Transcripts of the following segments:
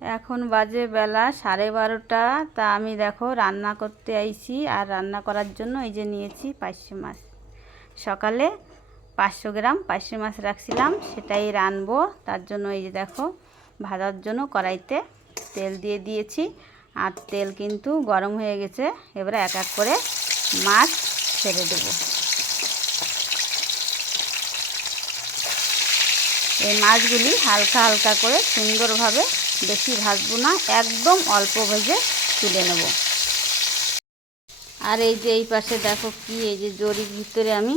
এখন বাজে বেলা 12:30। তা আমি দেখো রান্না করতে আইছি। আর রান্না করার জন্য এই যে নিয়েছি পার্শে মাছ। সকালে 500 গ্রাম পার্শে মাছ রাখছিলাম, সেটাই রানবো। তার জন্য এই যে দেখো ভাজার জন্য কড়াইতে তেল দিয়ে দিয়েছি। আর তেল কিন্তু গরম হয়ে গেছে। এবারে এক এক করে মাছ ছেড়ে দেবো। এই মাছগুলি হালকা হালকা করে সুন্দরভাবে, বেশি ভাজবো না, একদম অল্প ভেজে তুলে নেব। আর এই যে এই পাশে দেখো কি, এই যে জরির ভিতরে আমি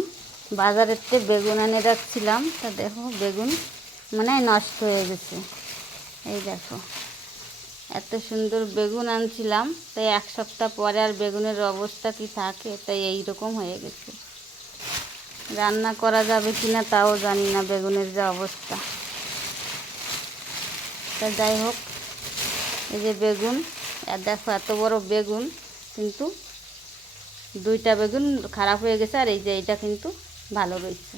বাজারের থেকে বেগুন এনে রাখছিলাম। তা দেখো বেগুন মানে নষ্ট হয়ে গেছে। এই দেখো এত সুন্দর বেগুন আনছিলাম, তাই এক সপ্তাহ পরে আর বেগুনের অবস্থা কি থাকে, তাই এই রকম হয়ে গেছে। রান্না করা যাবে কিনা তাও জানি না, বেগুনের যে অবস্থা। তা যাই হোক, এই যে বেগুন, আর দেখো এত বড় বেগুন, কিন্তু 2টা বেগুন খারাপ হয়ে গেছে। আর এই যে এইটা কিন্তু ভালো রয়েছে।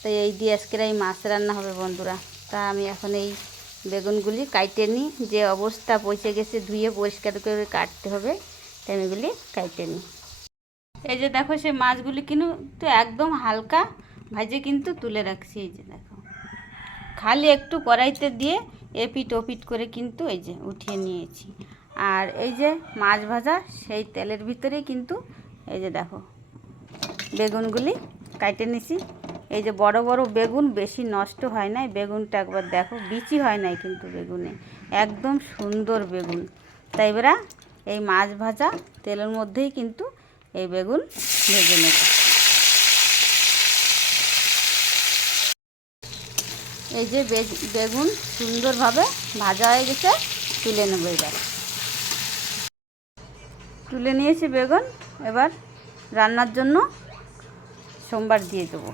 তাই এই দিয়ে আজকের এই মাছ রান্না হবে বন্ধুরা। তা আমি এখন এই বেগুনগুলি কাটে নিই। যে অবস্থা পচে গেছে, ধুয়ে পরিষ্কার করে কাটতে হবে, তাই আমি এগুলি কাটে নিই। এই যে দেখো সে মাছগুলি কিন্তু একদম হালকা ভাজে কিন্তু তুলে রাখছি। এই যে দেখো খালি একটু কড়াইতে দিয়ে এপিট ওপিট করে কিন্তু এই যে উঠিয়ে নিয়েছি। আর এই যে মাছ ভাজা সেই তেলের ভিতরেই কিন্তু এই যে দেখো বেগুনগুলি কাটে নিছি। এই যে বড় বড় বেগুন, বেশি নষ্ট হয় নাই বেগুনটা, একবার দেখো বিচি হয় নাই কিন্তু বেগুনে, একদম সুন্দর বেগুন। তাই এবারে এই মাছ ভাজা তেলের মধ্যেই কিন্তু এই বেগুন ভেজে নেব। এই যে বেগুন সুন্দরভাবে ভাজা হয়ে গেছে, তুলে নেব। এবার তুলে নিয়েছি বেগুন। এবার রান্নার জন্য সোমবার দিয়ে দেবো।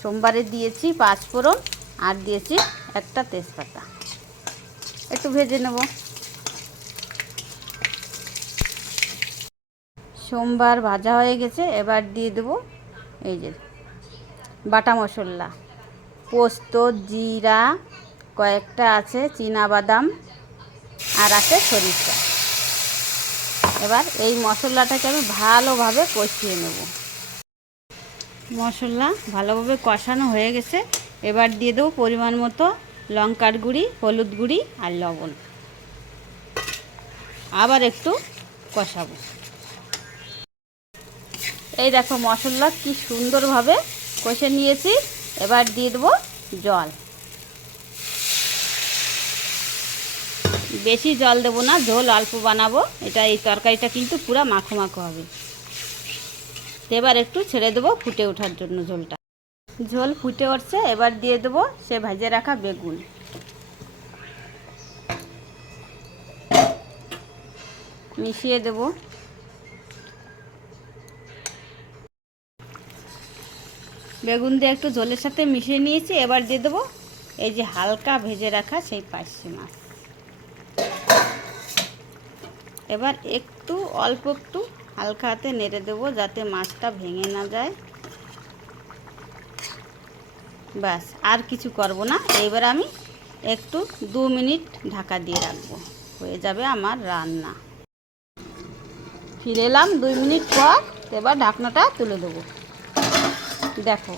সোমবারে দিয়েছি 5 ফোড়ন, আর দিয়েছি একটা তেজপাতা। একটু ভেজে নেব। সোমবার ভাজা হয়ে গেছে। এবার দিয়ে দেবো এই যে বাটা মশলা, পোস্ত, জিরা, কয়েকটা আছে চীনাবাদাম, আর আছে সরিষা। এবার এই মশলাটাকে আমি ভালোভাবে কষিয়ে নেব। মশলা ভালোভাবে কষানো হয়ে গেছে। এবার দিয়ে দেবো পরিমাণ মতো লঙ্কার গুঁড়ি, হলুদ গুঁড়ি আর লবণ। আবার একটু কষাবো। এই দেখো মশলা কি সুন্দরভাবে কষে নিয়েছি। এবার দিয়ে দেবো জল। বেশি জল দেবো না, ঝোল অল্প বানাবো। এই তরকারিটা কিন্তু পুরো মাখো মাখো হবে। এবার একটু ছেড়ে দেবো ফুটে ওঠার জন্য ঝোলটা। ঝোল ফুটে উঠছে। এবার দিয়ে দেবো সে ভেজে রাখা বেগুন। মিশিয়ে দেব। বেগুন দিয়ে একটু ঝোলের সাথে মিশিয়ে নিয়েছি। এবার দিয়ে দেবো এই যে হালকা ভেজে রাখা সেই পার্শে মাছ। এবার একটু অল্প একটু হালকা হাতে নেড়ে দেবো, যাতে মাছটা ভেঙে না যায়। ব্যাস, আর কিছু করব না। এইবার আমি একটু 2 মিনিট ঢাকা দিয়ে রাখবো, হয়ে যাবে আমার রান্না। ফিরে এলাম 2 মিনিট পর। এবার ঢাকনাটা তুলে দেবো। দেখো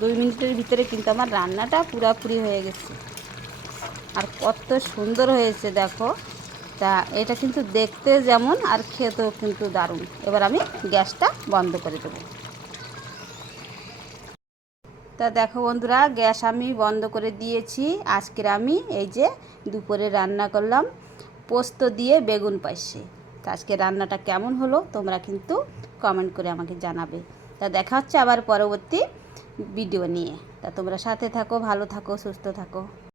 2 মিনিটের ভিতরে কিন্তু আমার রান্নাটা পুরোপুরি হয়ে গেছে। আর কত সুন্দর হয়েছে দেখো। তা এটা কিন্তু দেখতে যেমন, আর খেতেও কিন্তু দারুণ। এবার আমি গ্যাসটা বন্ধ করে দেবো। তা দেখো বন্ধুরা, গ্যাস আমি বন্ধ করে দিয়েছি। আজকের আমি এই যে দুপুরে রান্না করলাম পোস্ত দিয়ে বেগুন পার্শে। তা আজকে রান্নাটা কেমন হলো তোমরা কিন্তু কমেন্ট করে আমাকে জানাবে। তা দেখা হচ্ছে আবার পরবর্তী ভিডিও নিয়ে। তা তোমরা সাথে থাকো, ভালো থাকো, সুস্থ থাকো।